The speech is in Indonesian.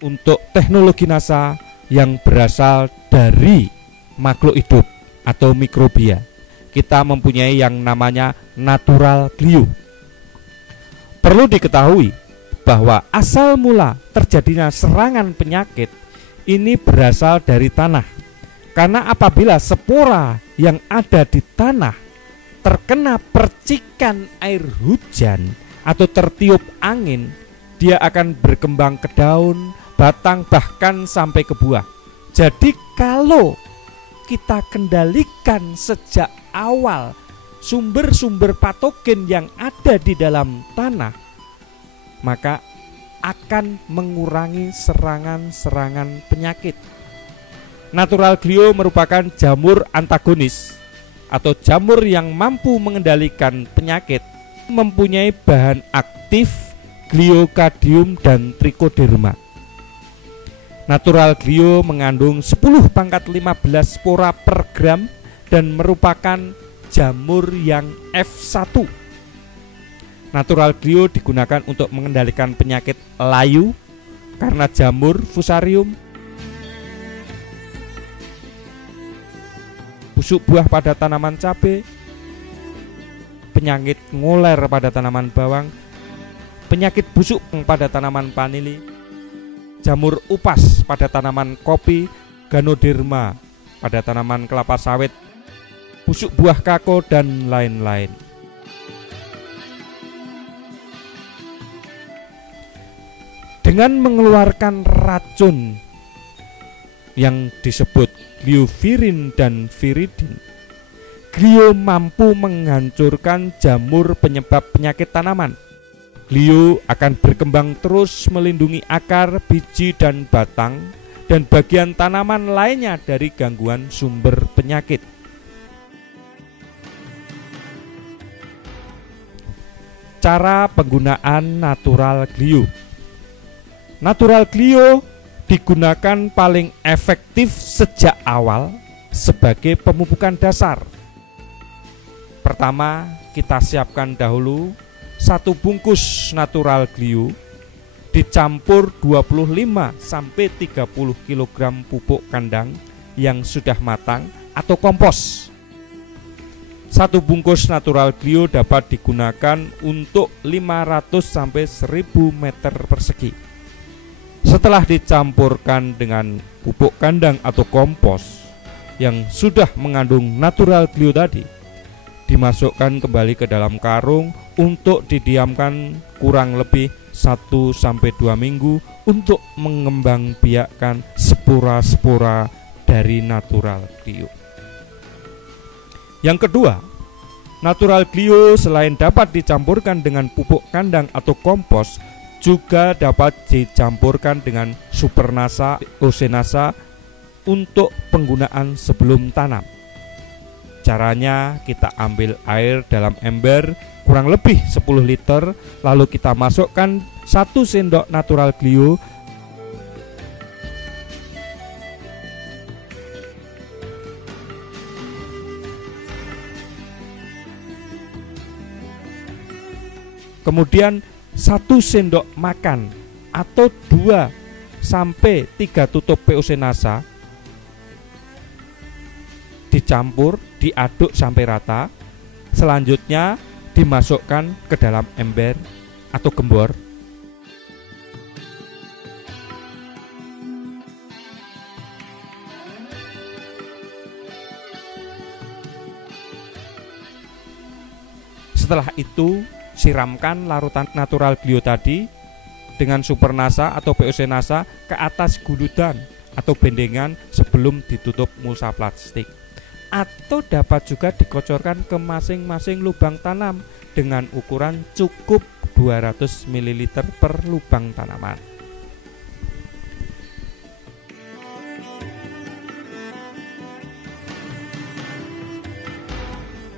untuk teknologi NASA yang berasal dari makhluk hidup atau mikrobia. Kita mempunyai yang namanya natural glue. Perlu diketahui bahwa asal mula terjadinya serangan penyakit ini berasal dari tanah. Karena apabila spora yang ada di tanah terkena percikan air hujan atau tertiup angin, dia akan berkembang ke daun, batang, bahkan sampai ke buah. Jadi kalau kita kendalikan sejak awal sumber-sumber patogen yang ada di dalam tanah, maka akan mengurangi serangan-serangan penyakit. Natural glue merupakan jamur antagonis atau jamur yang mampu mengendalikan penyakit, mempunyai bahan aktif gliokadium dan trichoderma. Natural glue mengandung 10⁻15 spora per gram dan merupakan jamur yang F1. Natural glue digunakan untuk mengendalikan penyakit layu karena jamur fusarium, busuk buah pada tanaman cabai, penyakit ngoler pada tanaman bawang, penyakit busuk pada tanaman vanili, jamur upas pada tanaman kopi, ganoderma pada tanaman kelapa sawit, busuk buah kakao, dan lain-lain. Dengan mengeluarkan racun yang disebut gliovirin dan viridin, glio mampu menghancurkan jamur penyebab penyakit tanaman. Glio akan berkembang terus melindungi akar, biji, dan batang, dan bagian tanaman lainnya dari gangguan sumber penyakit. Cara penggunaan natural glue. Natural glue digunakan paling efektif sejak awal sebagai pemupukan dasar. Pertama, kita siapkan dahulu 1 bungkus natural glue dicampur 25-30 kg pupuk kandang yang sudah matang atau kompos. 1 bungkus natural glue dapat digunakan untuk 500-1000 meter persegi. Setelah dicampurkan dengan pupuk kandang atau kompos yang sudah mengandung natural glue tadi, dimasukkan kembali ke dalam karung untuk didiamkan kurang lebih 1-2 minggu untuk mengembangbiakkan spora-spora dari natural glue. Yang kedua, natural glue selain dapat dicampurkan dengan pupuk kandang atau kompos, juga dapat dicampurkan dengan supernasa, osenasa untuk penggunaan sebelum tanam. Caranya, kita ambil air dalam ember kurang lebih 10 liter, lalu kita masukkan 1 sendok natural glue, kemudian 1 sendok makan atau 2-3 tutup POC NASA dicampur, diaduk sampai rata. Selanjutnya dimasukkan ke dalam ember atau gembor. Setelah itu siramkan larutan natural glue tadi dengan supernasa atau POC NASA ke atas guludan atau bendengan sebelum ditutup mulsa plastik, atau dapat juga dikocorkan ke masing-masing lubang tanam dengan ukuran cukup 200 ml per lubang tanaman.